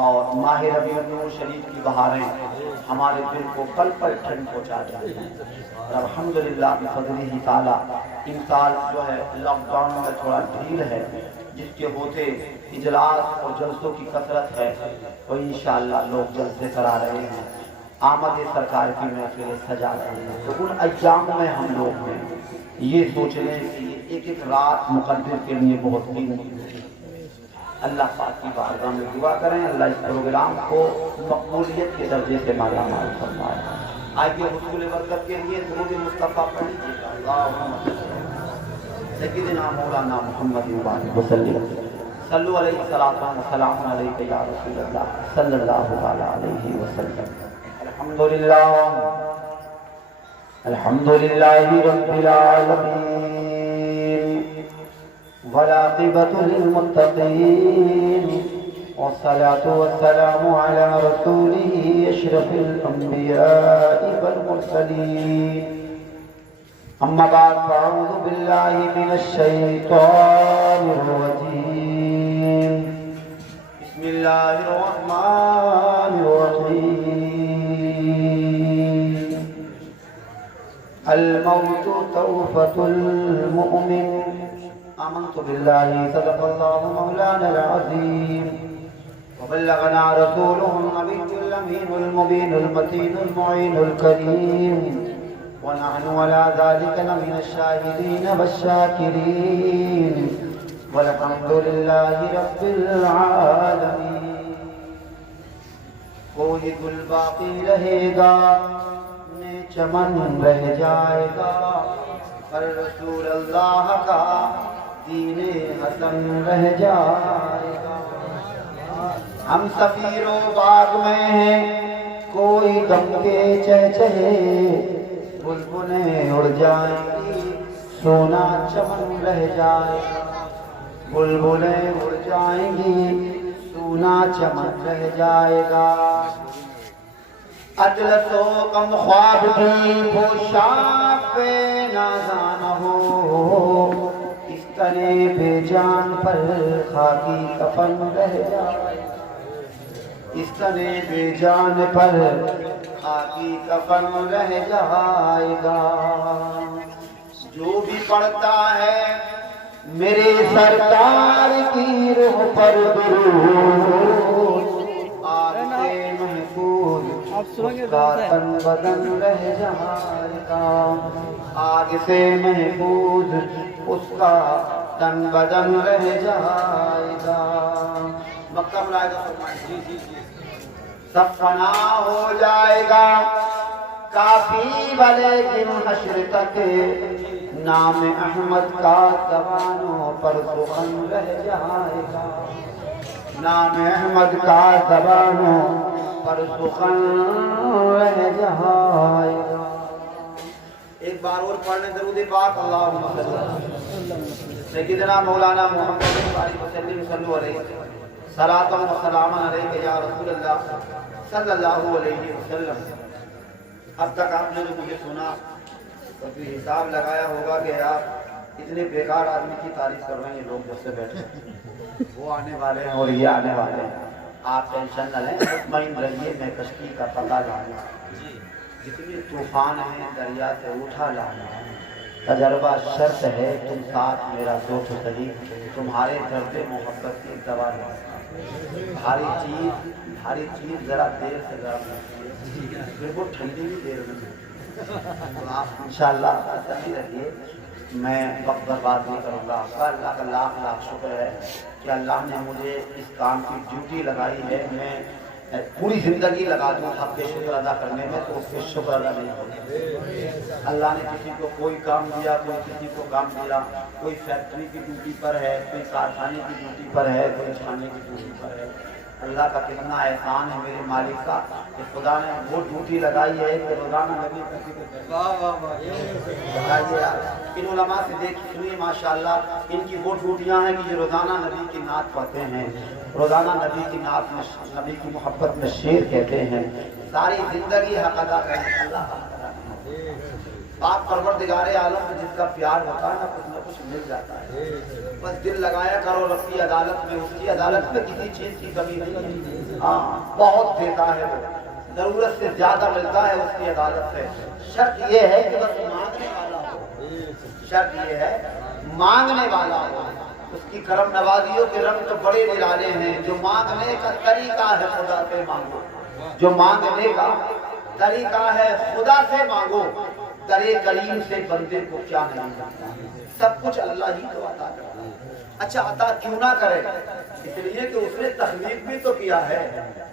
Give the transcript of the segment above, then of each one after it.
اور ماہ ربیع النور شریف کی بہاریں ہمارے دل کو پل پل ٹھنڈ پہنچاتی ہیں، اور الحمدللہ بفضلہ تعالیٰ ان سال جو ہے لاک ڈاؤن میں تھوڑا ڈھیل ہے، جس کے ہوتے اجلاس اور جلسوں کی کثرت ہے، اور انشاءاللہ لوگ جلسے کرا رہے ہیں، آمد سرکار کی محفلیں سجا رہے ہیں۔ تو ان ایام میں ہم لوگ ہیں یہ سوچ لیں کہ ایک ایک رات مقدر کے لیے بہت قیمتی ہے۔ اللہ پاک کی بارگاہ میں دعا کریں اللہ اس پروگرام کو مقبولیت کے درجے سے مالا مال فرمائے۔ آئیے حصول برکت کے لیے درود مصطفیٰ پڑھ لیجیے گا۔ اللہم سیدنا مولانا محمد وسلم صلو علیہ الصلوۃ والسلام علیک یا رسول اللہ صلی اللہ علیہ وسلم۔ الحمدللہ رب العالمین والعاقبۃ للمتقین والصلاة والسلام علی رسولہ اشرف الانبیاء والمرسلین۔ اما بعد فاعوذ باللہ من الشیطان الرجیم، بسم اللہ الرحمن الرحیم۔ الموت توفة المؤمن، آمنت بالله صدق الله مولانا العظيم وبلغنا رسوله النبي الأمين المبين المتين المعين الكريم، ونحن على ذلك لمن الشاهدين والشاكرين، والحمد لله رب العالمين۔ کوئی گل باقی رہے گا چمن رہ جائے گا، پر رسول اللہ کا دین حسن رہ جائے گا۔ ہم سفیر و باغ میں ہیں کوئی غم کے چہچہے، بلبلیں اڑ جائیں گی سونا چمن رہ جائے گا، بلبلیں اڑ جائیں گی سونا چمن رہ جائے گا۔ اجلس و غم خواب بھی پوشاک پہ نازان ہو، اس تنے بے جان پر خاکی کفن رہ جائے، اس تنے بے جان پر خاکی کفن رہ جائے گا۔ جو بھی پڑھتا ہے میرے سرکار کی روح پر درود، آگ سے محفوظ اس کا تن بدن رہ جائے گا، آگ سے محفوظ اس کا تن بدن رہ جائے گا۔ مکہ ملائکہ فرمائیں سب فنا ہو جائے گا کافی بلے دن حشر تک، نام احمد کا زبانوں پر سخن رہ جائے گا، نام احمد کا زبانوں پر سخن رہ جائے گا۔ ایک بار اور پڑھنے درود پاک اللہم صلی اللہ سیدنا مولانا محمد وسلم صلو علیہ صلاۃ و سلام علیک یا رسول اللہ صلی اللہ علیہ وسلم۔ اب تک آپ نے جو مجھے سنا تو پھر حساب لگایا ہوگا کہ آپ اتنے بیکار آدمی کی تعریف کر رہے ہیں لوگ جب سے بیٹھے، وہ آنے والے ہیں اور یہ آنے والے ہیں، آپ ٹینشن نہ لیں، مطمئن رہیے، میں کشتی کا پتہ لانا، جتنے طوفان ہیں دریا سے اٹھا لانا، تجربہ شرط ہے تم ساتھ میرا دو تو صحیح، تمہارے درد محبت کی دوا لانا۔ بھاری چیز ذرا دیر سے گرم ہوتی ہے، پھر وہ ٹھنڈی بھی دیر میں تو آپ انشاءاللہ صحیح رہیے، میں وقت برباد نہیں کروں گا۔ اللہ کا لاکھ لاکھ شکر ہے کہ اللہ نے مجھے اس کام کی ڈیوٹی لگائی ہے، میں پوری زندگی لگا دوں حق کے شکر ادا کرنے میں تو اس کے شکر ادا نہیں ہوگا۔ اللہ نے کسی کو کوئی کام دیا، کوئی کسی کو کام دیا، کوئی فیکٹری کی ڈیوٹی پر ہے، کوئی کارخانے کی ڈیوٹی پر ہے، کوئی چھانے کی ڈیوٹی پر ہے۔ اللہ کا کتنا احسان ہے میرے مالک کا کہ خدا نے وہ ڈیوٹی لگائی ہے کہ روزانہ نبی بتائیے ان علماء سے دیکھ سنیے ماشاءاللہ، ان کی وہ ڈیوٹیاں ہیں کہ یہ روزانہ نبی کی نعت پڑھتے ہیں، روزانہ نبی کی نعت میں نبی کی محبت میں شعر کہتے ہیں، ساری زندگی حق ادا کریں اللہ کا پاک پروردگار عالم جس کا پیار ہوتا ہے نا، سب کچھ مل جاتا ہے. بس دل لگایا کرو رب کی عدالت میں. اس کی عدالت میں کسی چیز کی کمی نہیں ہے. ہاں بہت دیتا ہے وہ, ضرورت سے زیادہ ملتا ہے اس کی عدالت سے. شرط یہ ہے کہ بس مانگنے والا ہو. شرط یہ ہے مانگنے والا ہو. اس کی کرم نوازیوں کے رنگ تو بڑے نرالے ہیں. جو مانگنے کا طریقہ ہے خدا سے مانگو. جو مانگنے کا طریقہ ہے خدا سے مانگو. درے کریم سے بندے کو کیا نہیں ملتا. سب کچھ اللہ ہی تو عطا کرتا ہے. اچھا عطا کیوں نہ کرے؟ اس لیے کہ اس نے تخلیق بھی تو کیا ہے,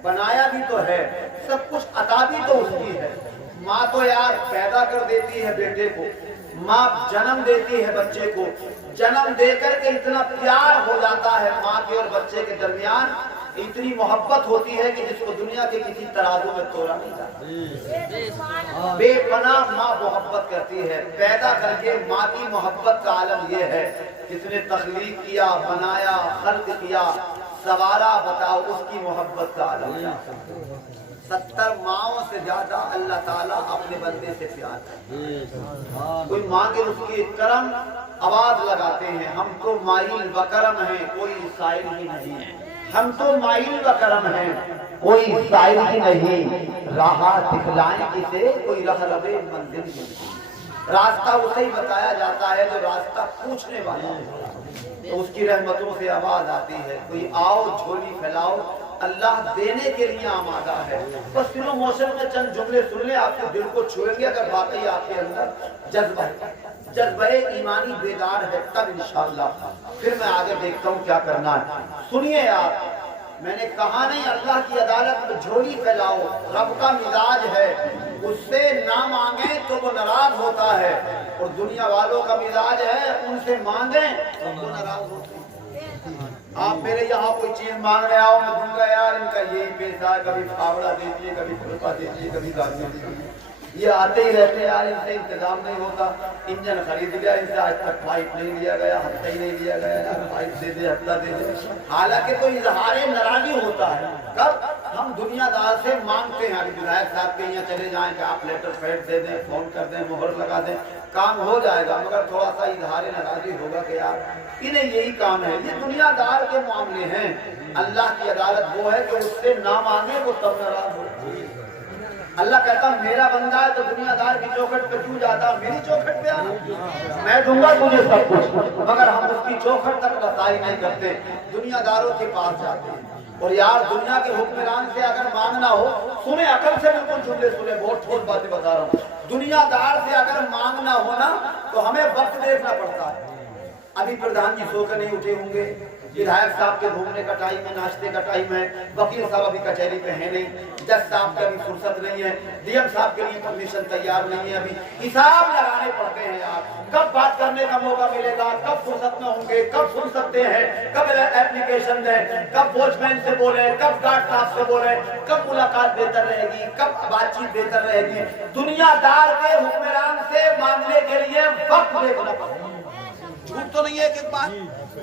بنایا بھی تو ہے, سب کچھ عطا بھی تو اس کی ہے. ماں تو یار پیدا کر دیتی ہے بیٹے کو, ماں جنم دیتی ہے بچے کو. جنم دے کر کے اتنا پیار ہو جاتا ہے ماں کے اور بچے کے درمیان, اتنی محبت ہوتی ہے کہ جس کو دنیا کے کسی ترازو میں تولا نہیں جاتا. بے پناہ ماں محبت کرتی ہے. پیدا کر کے ماں کی محبت کا عالم یہ ہے, جس نے تخلیق کیا, بنایا, خلق کیا, سوارا, بتاؤ اس کی محبت کا عالم کیا. 70 ماؤں سے زیادہ اللہ تعالیٰ اپنے بندے سے پیار کرتے ہیں. کوئی ماں کے اس کی کرم آواز لگاتے ہیں, ہم تو مائل و کرم ہیں کوئی سائل ہی نہیں ہے. ہم تو مائل و کرم ہیں کوئی سائل ہی نہیں. راہ دکھلائیں کسے کوئی رہرو منزل نہیں. راستہ اسے ہی بتایا جاتا ہے جو راستہ پوچھنے والا ہے. تو اس کی رحمتوں سے آواز آتی ہے, کوئی آؤ جھولی پھیلاؤ, اللہ دینے کے لیے آمادہ ہے. بس سنو موسم میں چند جملے سن لیں, آپ کے دل کو چھوئیں گے. اگر واقعی آپ کے اندر جذبہ ایمانی بیدار ہے تب انشاءاللہ. پھر میں آگے دیکھتا ہوں کیا کرنا ہے. سنیے آپ, میں نے کہا نہیں اللہ کی عدالت میں جھولی پھیلاؤ. رب کا مزاج ہے, اس سے نہ مانگیں تو وہ ناراض ہوتا ہے, اور دنیا والوں کا مزاج ہے ان سے مانگیں تو وہ ناراض ہوتے ہیں. آپ میرے یہاں کوئی چیز مانگ رہے آؤ, میں دوں گا یار ان کا یہی پیسہ ہے, کبھی پھاوڑا دیجیے, کبھی کھلپا دیجیے, کبھی گاڑیاں دیجیے. یہ آتے ہی رہتے ہیں یار, ان سے انتظام نہیں ہوتا. انجن خرید لیا, ان سے آج تک پائپ نہیں لیا گیا, ہفتہ ہی نہیں لیا گیا یار, پائپ دے دے, ہفتہ دے دے. حالانکہ تو اظہار ناراضی ہوتا ہے کب ہم دنیا دار سے مانگتے ہیں. ابھی ودھائک صاحب کے یہاں چلے جائیں کہ آپ لیٹر پیڈ دے دیں, فون کر دیں, مہر لگا دیں, کام ہو جائے گا. مگر تھوڑا سا اظہار ناراضی ہوگا کہ یار انہیں یہی کام ہے. یہ دنیا دار کے معاملے ہیں. اللہ کی عدالت وہ ہے کہ اس سے نہ مانگے وہ تب ناراض ہو. اللہ کہتا میرا بندہ ہے تو دنیا دار کی چوکھٹ پہ کیوں جاتا, میری چوکھٹ پہ آنا, میں دوں گا تجھے سب کچھ. مگر ہم اس کی چوکھٹ تک رسائی نہیں کرتے, دنیا داروں کے پاس جاتے ہیں. اور یار دنیا کے حکمران سے اگر مانگنا ہو, سنیں عقل سے بالکل جملے سنیں, بہت ٹھوس باتیں بتا رہا ہوں. دنیا دار سے اگر مانگنا ہونا تو ہمیں وقت دیکھنا پڑتا ہے. ابھی پردھان جی سو کر نہیں اٹھے ہوں گے, ودھائک صاحب کے گھومنے کا ٹائم ہے, ناشتے کا ٹائم ہے, وکیل صاحب ابھی کچہری پہ ہے نہیں, جج صاحب کا ابھی فرصت نہیں ہے, ڈی ایم صاحب کے لیے پرمیشن تیار نہیں ہے. ابھی حساب لگانے پڑتے ہیں یار, کب بات کرنے کا موقع ملے گا, کب فرصت میں ہوں گے, کب سن سکتے ہیں, کب اپلیکیشن دیں, کب واچ مین سے بولیں, کب گارڈ صاحب سے بولیں, کب ملاقات بہتر رہے گی, کب بات چیت بہتر رہے گی. دنیا دار کے حکمران سے مانگنے کے لیے وقت دیکھنا پڑتا ہے. جھوٹ تو نہیں ہے کہ بات,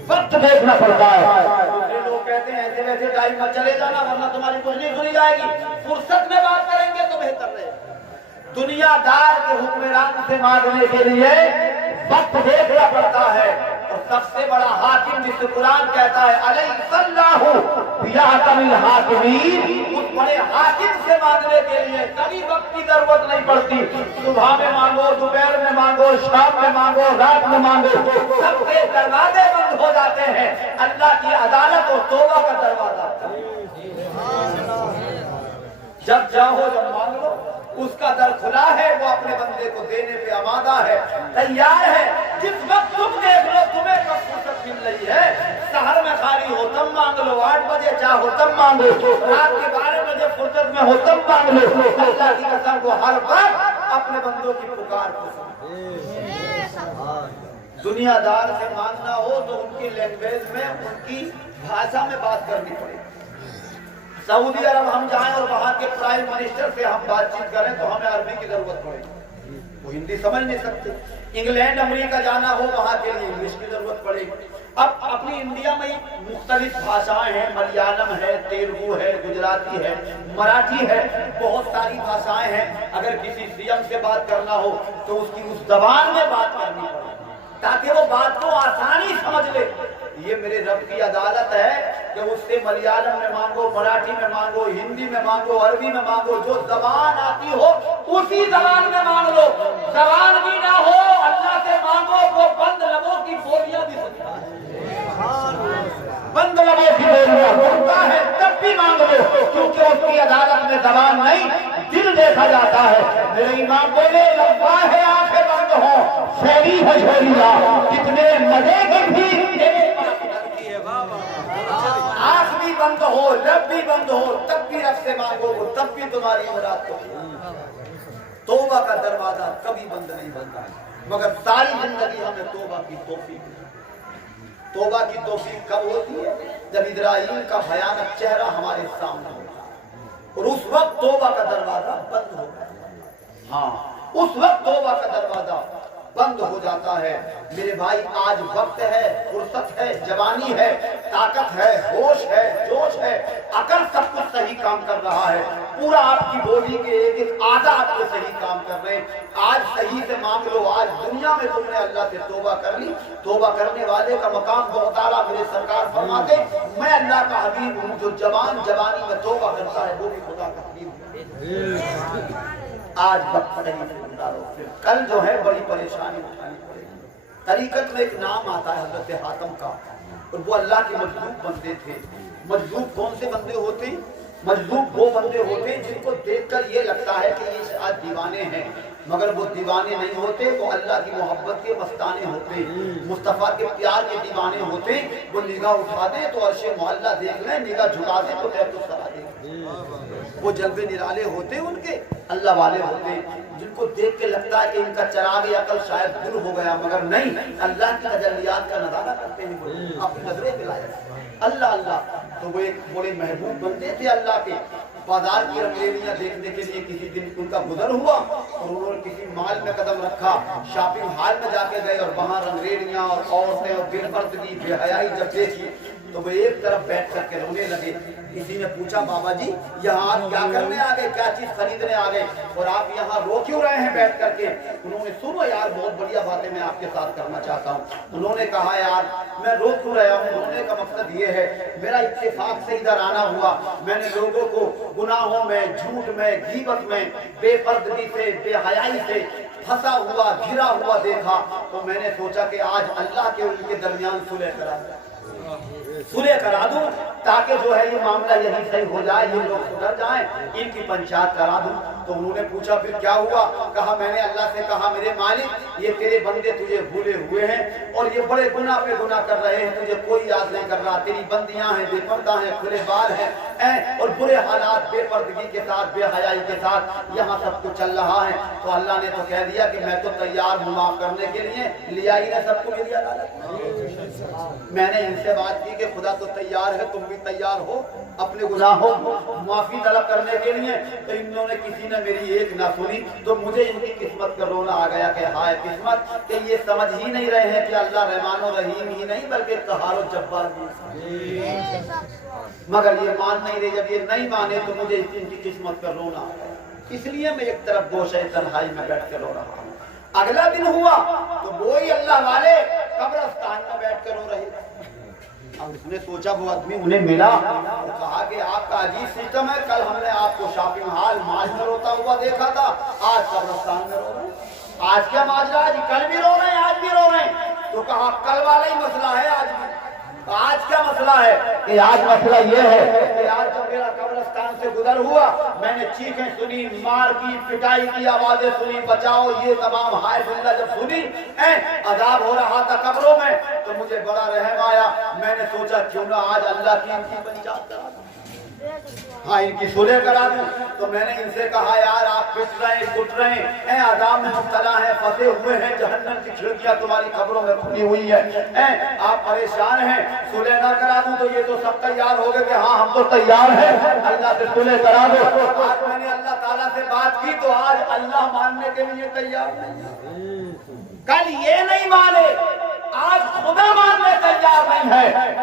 وقت دیکھنا پڑتا ہے. دوسرے لوگ کہتے ہیں ایسے ویسے ٹائم میں چلے جانا ورنہ تمہاری کچھ نہیں سنی جائے گی, فرصت میں بات کریں گے تو بہتر رہے. دنیا دار کے حکمران سے مانگنے کے لیے وقت دیکھنا پڑتا ہے. اور سب سے بڑا حاکم جس سے قرآن کہتا ہے علیہ اللہ بیاحکم الحاکمین, اس بڑے حاکم سے مانگنے کے لیے کبھی وقت کی ضرورت نہیں پڑتی. صبح میں مانگو, دوپہر میں مانگو, شام میں مانگو, رات میں مانگو, سب کے دروازے بند ہو جاتے ہیں. اللہ کی عدالت اور توبہ کا دروازہ جب چاہو جب مانگ لو, اس کا در کھلا ہے, وہ اپنے بندے کو دینے پہ آمادہ ہے, تیار ہے. جس وقت تم دیکھ لو تمہیں کب فرصت مل رہی ہے, سحر میں خالی ہو تب مانگ لو, 8 بجے چاہو تب مانگو, رات کے 12 بجے فرصت میں ہو تب مانگ لو. اللہ کی قسم کو ہر وقت اپنے بندوں کی پکار کو دنیا دار سے مانگنا ہو تو ان کی لینگویج میں, ان کی بھاشا میں بات کرنی پڑے. سعودی عرب ہم جائیں اور وہاں کے پرائم منسٹر سے ہم بات چیت کریں تو ہمیں عربی کی ضرورت پڑے گی, وہ ہندی سمجھ نہیں سکتے. انگلینڈ امریکہ جانا ہو وہاں کے لیے انگلش کی ضرورت پڑے گی. اب اپنی انڈیا میں مختلف بھاشائیں ہیں, ملیالم ہے, تیلگو ہے, گجراتی ہے, مراٹھی ہے, بہت ساری بھاشائیں ہیں. اگر کسی سی ایم سے بات کرنا ہو تو اس کی اس زبان میں بات کرنی پڑے. تاکہ وہ بات کو آسانی سمجھ لے. یہ میرے رب کی عدالت ہے کہ اس سے ملیالم میں مانگو، مراٹھی میں مانگو، ہندی میں مانگو، عربی میں مانگو، جو زبان آتی ہو اسی زبان میں مانگ لو. زبان بھی نہ ہو اللہ سے مانگو، وہ بند لبوں کی بولیاں بھی سنتا ہے. بند لبوں کی بولیاں سنتا ہے تب بھی مانگ لو، کیونکہ اس کی عدالت میں زبان نہیں دل دیکھا جاتا ہے. میرے امام بولے لبا ہے آنکھیں بند ہو، شہری ہے جھولیاں، کتنے مزے کی بھی آنکھ بھی بند ہو، لب بھی بند ہو، تب بھی رب سے مانگو، وہ تب بھی تمہاری مراد کو. توبہ کا دروازہ کبھی بند نہیں بنتا، مگر ساری زندگی ہمیں توبہ کی توفیق. توبہ کی توفیق کب ہوتی ہے؟ جب ابراہیم کا بھیانک چہرہ ہمارے سامنے ہوتا ہے اور اس وقت توبہ کا دروازہ بند ہوتا ہے. ہاں، اس وقت توبہ کا دروازہ بند ہو جاتا ہے. میرے بھائی آج وقت ہے، فرصت ہے، جوانی ہے، طاقت ہے، ہوش ہے، جوش ہے، عقل سب کچھ صحیح کام کر رہا ہے. پورا آپ کی بوڈی کے ایک ایک اعضاء آپ کے صحیح کام کر رہے ہیں. آج صحیح سے مانگ لو. آج دنیا میں تم نے اللہ سے توبہ کر لی. توبہ کرنے والے کا مقام بہت اعلیٰ. میرے سرکار فرماتے میں اللہ کا حبیب ہوں، جو جوانی میں توبہ کرتا ہے وہ بھی خدا کا حبیب ہے. آج وقت نہیں سمجھدارو، کل جو ہے بڑی پریشانی اٹھانی پڑے گی. طریقت میں ایک نام آتا ہے حضرت حاتم کا، اور وہ اللہ کے مجذوب بندے تھے. مجذوب کون سے بندے ہوتے ہیں؟ مجذوب وہ بندے ہوتے ہیں جن کو دیکھ کر یہ لگتا ہے کہ یہ آج دیوانے ہیں، مگر وہ دیوانے نہیں ہوتے، وہ اللہ کی محبت کے مستانے ہوتے ہیں، مصطفیٰ کے پیار کے دیوانے ہوتے ہیں. وہ نگاہ اٹھا دیں تو عرش معلیٰ دیکھ لیں، نگاہ جھکا دیں تو بیت الصلاۃ دیکھ لیں. وہ جلوے نرالے ہوتے ہیں، ان کے اللہ والے ہوتے ہیں جن کو دیکھ کے لگتا ہے کہ ان کا چراغ عقل شاید دور ہو گیا، مگر نہیں، اللہ کی تجلیات کا نظارہ کرتے ہیں. اپنی نظریں پلائے اللہ اللہ. تو وہ ایک بڑے محبوب بندے تھے اللہ کے. بازار کی رنگینیاں دیکھنے کے لیے کسی دن ان کا گزر ہوا اور انہوں نے کسی مال میں قدم رکھا. شاپنگ ہال میں جا کے گئے اور وہاں رنگینیاں اور عورتیں اور بے پردگی بے حیائی جب دیکھی تو وہ ایک طرف بیٹھ کر کے رونے لگے. کسی نے پوچھا بابا جی یہاں آپ کیا کرنے آ گئے، کیا چیز خریدنے آ گئے اور آپ یہاں رو کیوں رہے ہیں بیٹھ کر کے؟ انہوں نے سنو یار بہت بڑھیا باتیں میں آپ کے ساتھ کرنا چاہتا ہوں. انہوں نے کہا یار میں رو کیوں رہا ہوں؟ رونے کا مقصد یہ ہے میرا اتفاق سے ادھر آنا ہوا. میں نے لوگوں کو گناہوں میں، جھوٹ میں، غیبت میں، بے پردگی سے، بے حیائی سے پھنسا ہوا، گھرا ہوا دیکھا تو میں نے سوچا کہ آج اللہ کے ان کے درمیان صلح کرا دوں تاکہ جو ہے یہ معاملہ یہی صحیح ہو جائے، یہ لوگ سدھر جائیں، ان کی پنچایت کرا دوں. تو انہوں نے پوچھا پھر کیا ہوا؟ کہا میں نے اللہ سے کہا میرے مالک یہ تیرے بندے تجھے بھولے ہوئے ہیں اور یہ بڑے گناہ پہ گناہ کر رہے ہیں، تجھے کوئی یاد نہیں کر رہا. تیری بندیاں ہیں، بے پردہ ہیں، کھلے بال ہیں اور برے حالات، بے پردگی کے ساتھ، بے حیائی کے ساتھ یہاں سب کچھ چل رہا ہے. تو اللہ نے تو کہہ دیا کہ میں تو تیار ہوں معاف کرنے کے لیے. لیا ہی نہ سب کو میری عدالت. میں نے ان سے بات کی کہ خدا تو تیار ہے، تم بھی تیار ہو اپنے گناہوں معافی طلب کرنے کے لیے. تو انہوں نے کسی نے میری ایک نہ سنی تو مجھے ان کی قسمت کا رونا آ گیا کہ ہائے قسمت کہ یہ سمجھ ہی نہیں رہے ہیں کہ اللہ رحمان و رحیم ہی نہیں بلکہ قہار و جبار بھی. مگر یہ مان نہیں رہے. جب یہ نہیں مانے تو مجھے ان کی قسمت کا رونا آ گیا. اس لیے میں ایک طرف گوشہ تنہائی میں بیٹھ کے رو رہا ہوں. اگلا دن ہوا تو وہی اللہ والے قبرستان میں بیٹھ کر رو رہے. اب اس نے سوچا وہ آدمی انہیں ملا اور کہا کہ آپ کا عجیب سسٹم ہے، کل ہم نے آپ کو شاپنگ ہال مال میں روتا ہوا دیکھا تھا، آج قبرستان میں رو رہے ہیں. آج کیا ماجرا ہے؟ کل بھی رو رہے ہیں، آج بھی رو رہے ہیں. تو کہا کل والا ہی مسئلہ ہے آج بھی. آج کیا مسئلہ ہے کہ آج مسئلہ یہ ہے کہ آج جب میرا قبرستان سے گزر ہوا میں نے چیخیں سنی، مار کی، پٹائی کی آوازیں سنی، بچاؤ یہ تمام ہائے بلّہ جب سنی، عذاب ہو رہا تھا قبروں میں تو مجھے بڑا رحم آیا. میں نے سوچا کیوں نہ آج اللہ کی ان کی پنچایت کرا دوں، ہاں ان کی صلح کرا دوں. تو میں نے ان سے کہا یار آپ پٹ رہے ہیں، کٹ رہے ہیں، عذاب میں مبتلا ہیں، پھنسے ہوئے ہیں، جہنم کی کھڑکیاں تمہاری قبروں میں کھلی ہوئی ہے، آپ پریشان ہیں، صلح نہ کرا دوں تو یہ تو سب تیار ہو گئے کہ ہاں ہم تو تیار ہیں، اللہ سے صلح کرا دو. آج میں نے اللہ تعالیٰ سے بات کی تو آج اللہ ماننے کے لیے تیار نہیں. کل یہ نہیں مانے، آج خدا ماننے تیار نہیں ہے.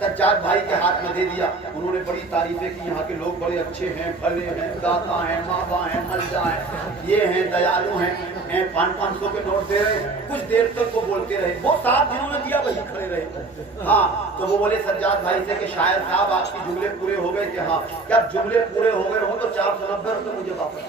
سجاد بھائی کے ہاتھ میں دے دیا. انہوں نے بڑی تعریفیں کی, یہاں کے لوگ بڑے اچھے ہیں, بھلے ہیں, داتا ہیں, ماں ہیں, ملجا ہیں, یہ ہیں, دیالو ہیں. 500 کے نوٹ دے رہے. کچھ دیر تک وہ بولتے رہے, وہ ساتھ جنہوں نے دیا وہی کھڑے رہے. ہاں تو وہ بولے سجاد بھائی سے کہ شاعر صاحب آپ کی جملے پورے ہو گئے. کہ ہاں, کیا جملے پورے ہو گئے ہوں تو 490 روپے مجھے واپس.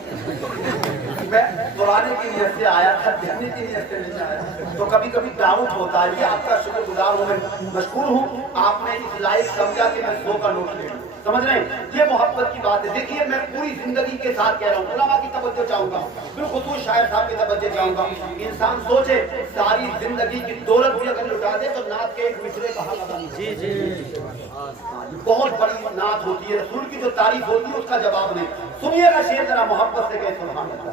میں دورانے کی نیت سے آیا تھا, دینے کی نیت سے نہیں آیا. تو کبھی کبھی ڈاؤٹ ہوتا ہے. یہ آپ کا شکر گزار ہوں, میں مشکور ہوں, آپ نے اس لائق سمجھا کہ میں 100 کا نوٹ لے لوں. سمجھ رہے ہیں, یہ محبت کی بات ہے. دیکھیے میں پوری زندگی کے ساتھ کہہ رہا ہوں, علماء کی توجہ چاہوں گا, بالخصوص شاعر صاحب کی توجہ چاہوں گا. انسان سوچے ساری زندگی کی دولت بھی اگر لٹا دے تو نعت کے ایک مصرے کہا لگا نہیں. جی بہت بڑی نعت ہوتی ہے, رسول کی جو تعریف ہوتی ہے اس کا جواب نہیں. سنیے گا شعر ذرا محبت سے کہ سبحان اللہ.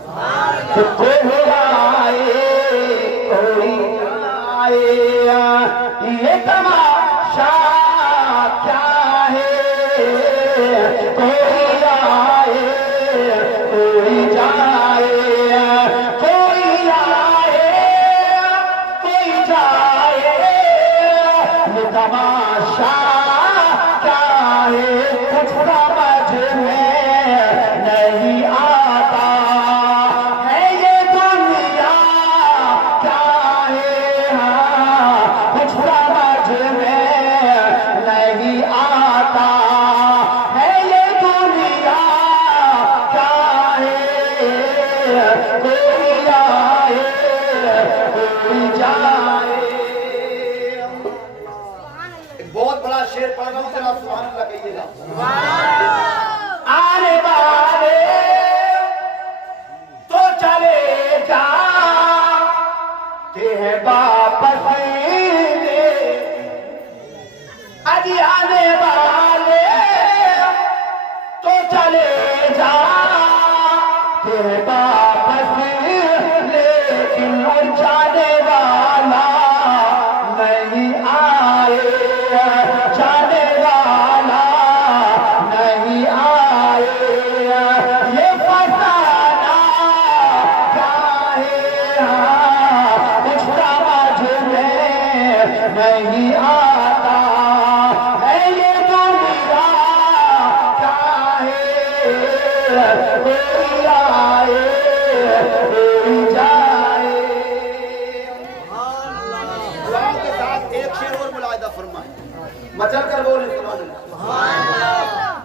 یہ تماشا کیا ہے, کوئی آئے کوئی جائے, کوئی آئے کوئی جائے, یہ تماشا کیا ہے, کچھ سمجھ میں نہیں آتا ہے, یہ دنیا کیا ہے, کچھ سمجھ میں نہیں آتا ہے, یہ دنیا کیا ہے, کوئی آئے کوئی جائے. ایک بہت بڑا شعر پڑھ رہا ہوں, ذرا سبحان اللہ کہیے گا. آنے والے تو چلے جاتے ہیں واپس لے, ابھی آنے والے تو چلے جاتے ہیں واپس, لیکن جانے والا نہیں آئے, جانے والا نہیں آئے. یہ فسانہ کیا ہے, کچھ سمجھ میں نہیں آتا ہے, یہ دنیا کیا ہے, کوئی آئے کوئی جائے. دعا کے ساتھ ایک شعر اور ملاحظہ فرمائیں, مچل کر بولیں سبحان اللہ.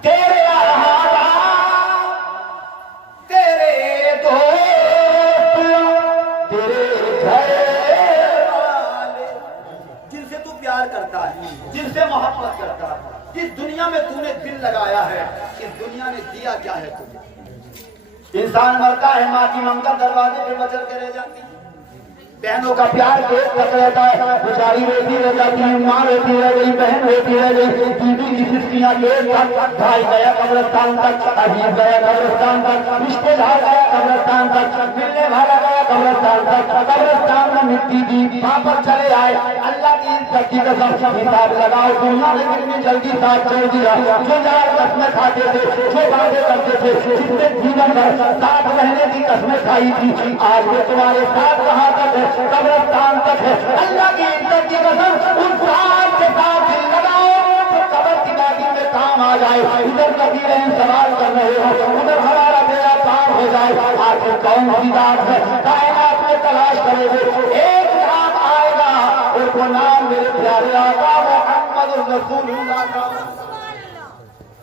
تیرے تیرے دوست تیرے گھر والے, جن سے تو پیار کرتا ہے, جن سے محبت کرتا ہے, جس دنیا میں تو نے دل لگایا ہے, اس دنیا نے دیا کیا ہے تجھے. انسان مرتا ہے, ماں کی منگل دروازے پہ بچل کے رہ جاتی, بہنوں کا پیار دیکھ تک رہتا ہے, بیچاری روتی رہ جاتی ہے, ماں روتی رہ گئی, بہن روتی رہ گئی, بیوی کی سسکیاں دیکھ تک, بھائی گیا قبرستان تک, عزیز گیا قبرستان تک, رشتے دار گیا قبرستان تک, ملنے والا گیا قبرستان تک, قبرستان میں مٹی دی, واپس چلے آئے. اللہ کی عزت کی قسم حساب لگاؤ, دنیا نے کتنی جلدی ساتھ چھوڑ دیا. جو یار قسمیں کھاتے تھے, جو وعدے کرتے تھے, جس نے جیون بھر ساتھ رہنے کی قسمیں کھائی تھی, آج وہ تمہارے ساتھ کہاں تک ہے, قبرستان تک ہے. اللہ کی عزت کی قسم ان ساتھ کے ساتھ دل لگاؤ تو قبر کی وادی میں کام آ جائے. ادھر کبھی رہن سوال کر رہے ہو, ادھر ہمارا بیڑا پار ہو جائے. آخر کون سی ذات ہے کائنات میں تلاش کرے گے, ایک نام آئے گا اور وہ نام میرے پیارے آقا محمد رسول اللہ کا.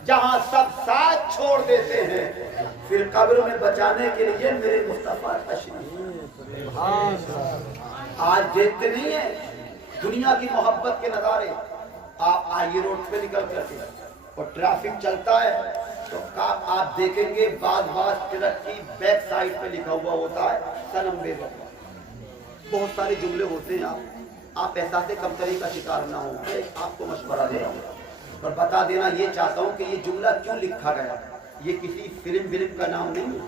جہاں سب ساتھ چھوڑ دیتے ہیں, پھر قبر میں بچانے کے لیے میرے مصطفیٰ تشریف. آج دیکھتے نہیں ہیں دنیا کی محبت کے نظارے. آپ آئیے روڈ پہ نکل کر کے اور ٹریفک چلتا ہے تو آپ دیکھیں گے بعض ٹرک کی بیک سائڈ پہ لکھا ہوا ہوتا ہے صنم بے وفا. بہت سارے جملے ہوتے ہیں, آپ احساس کمتری کا شکار نہ ہو. میں آپ کو مشورہ دے رہا ہوں اور بتا دینا یہ چاہتا ہوں کہ یہ جملہ کیوں لکھا گیا. یہ کسی فلم کا نام نہیں ہے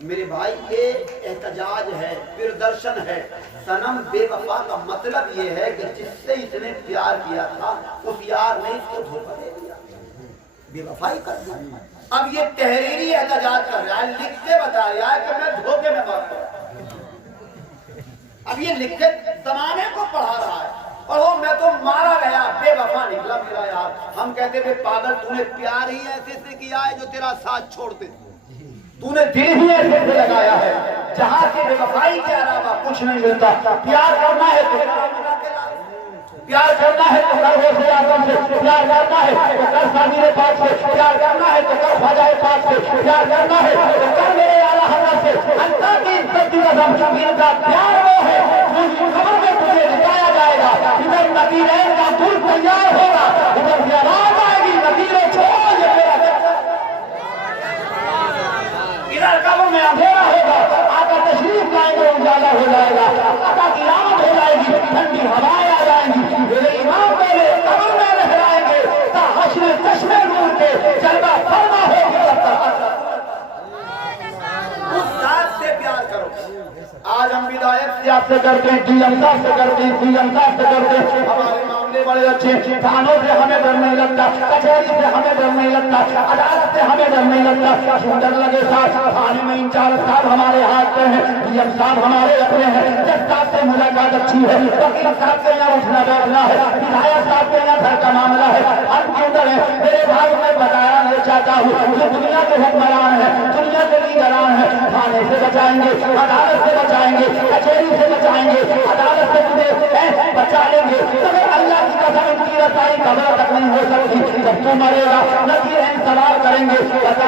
میرے بھائی, یہ احتجاج ہے, پردرشن ہے. صنم بے وفا کا مطلب یہ ہے کہ جس سے اس نے پیار کیا تھا اس یار نے اس کو دھوکہ دے دیا, بے وفائی کر دی. اب یہ تحریری احتجاج کر رہا ہے, لکھ کے بتا رہا ہے کہ میں دھوکے میں مارتا ہوں. اب یہ لکھ کے زمانے کو پڑھا رہا ہے. اور وہ میں تو مارا گیا، بے وفا نکلا میرا یار۔ ہم کہتے تھے پاگل تو نے پیار ہی ایسے سے کیا ہے جو تیرا ساتھ چھوڑ دے، تو نے دل ہی ایسے سے لگایا ہے جہاں سے بے وفائی کے علاوہ کچھ نہیں ملتا۔ پیار کرنا ہے تو پیار کرنا ہے تو کر غوث اعظم سے، پیار کرنا ہے تو کر سامع پاک سے، پیار کرنا ہے تو کر خواجہ پاک سے، پیار کرنا ہے تو کر میرے اعلیٰ حضرت سے۔ اللہ کی عزت کی قسم ان کا پیار وہ ہے جس خبر میں تجھے دکھایا جائے گا، ادھر نذیرین کا دل تیار ہوگا، ادھر سے آواز آئے گی نذیریں چھوڑو یہ میرا ادھر قبر میں اندھیرا ہوگا، آقا تشریف لائیں گے اجالا ہو جائے گا، آقا کی آمد ہو جائے گی، ٹھنڈی ہوائیں آ جائیں گی، میرے امام میرے قبر میں لہرائیں گے تا حشر چشمے نور کے جلوہ فرما ہوگی۔ اس ذات سے پیار کرو۔ آج ہم بدایت سے آپ سے کرتے ہیں، ڈی ایم صاحب سے کرتے ہیں، ڈی ایم صاحب سے کرتے ہیں، ہمارے معاملے بڑے اچھے ہیں، تھانوں سے ہمیں ڈر نہیں لگتا، کچہری سے ہمیں ڈر نہیں لگتا، عدالت سے ہمیں ڈر نہیں لگتا، کیوں ڈر لگے صاحب؟ تھانے میں انچارج صاحب ہمارے ہاتھ پہ ہیں، ڈی ایم صاحب ہمارے اپنے ہیں، جج صاحب سے ملاقات اچھی ہے، وکیل صاحب کے یہاں اٹھنا بیٹھنا ہے، ودھایک صاحب کے یہاں گھر کا معاملہ ہے، ہم کیوں ڈریں؟ میرے بھائی میں بتایا نہیں چاہتا ہوں، جو دنیا کے حکمران ہیں، دنیا کے لیڈران ہیں، تھانے سے بچائیں گے، عدالت سے بچائیں گے، کچہری سے بچائیں گے، عدالت سے تجھے بچا لیں گے، مگر اللہ کی قسم ان کی رسائی قبر تک نہیں ہو سکتی۔ جب تو مرے گا نذیرین سوال کریں گے،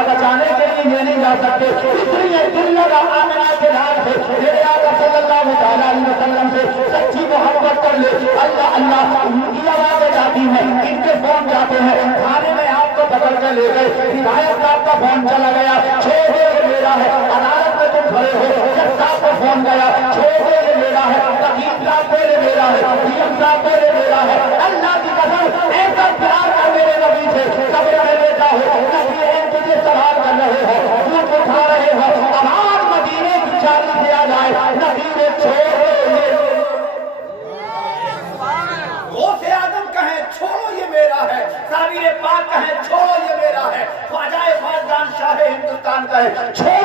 بچانے کے لیے یہ نہیں جا سکتے، اس لیے دل لگا آمنہ کے لال سے، میرے آقا صلی اللہ تعالیٰ علیہ وسلم سے سچی محبت کر لے۔ اللہ اللہ ان کی آوازیں جاتی ہیں، ان کے فون جاتے ہیں، تھانے میں آپ کو پکڑ کے لے گئے، ودھایک صاحب کا فون چلا گیا، چھوڑ دے یہ میرا ہے، عدالت میں تم کھڑے ہو، جج صاحب کا فون گیا، چھوڑ دے یہ میرا ہے، وکیل صاحب میرے میرا ہے، ڈی ایم صاحب میرے میرا ہے۔ اللہ کی قسم ایسا پیار کر میرے نبی سے، قبر میں بیٹا ہو، نذیرین تجھے سوال کر رہے ہو، دودھ اٹھا رہے ہو، آواز مدینے کی چالی سے آ جائے، نذیریں چھوڑ دے غوث اعظم کہیں چھوڑو یہ میرا ہے، سامع پاک کہیں چھوڑو یہ میرا ہے، خواجہ خواجگان شاہ ہندوستان کہیں چھوڑو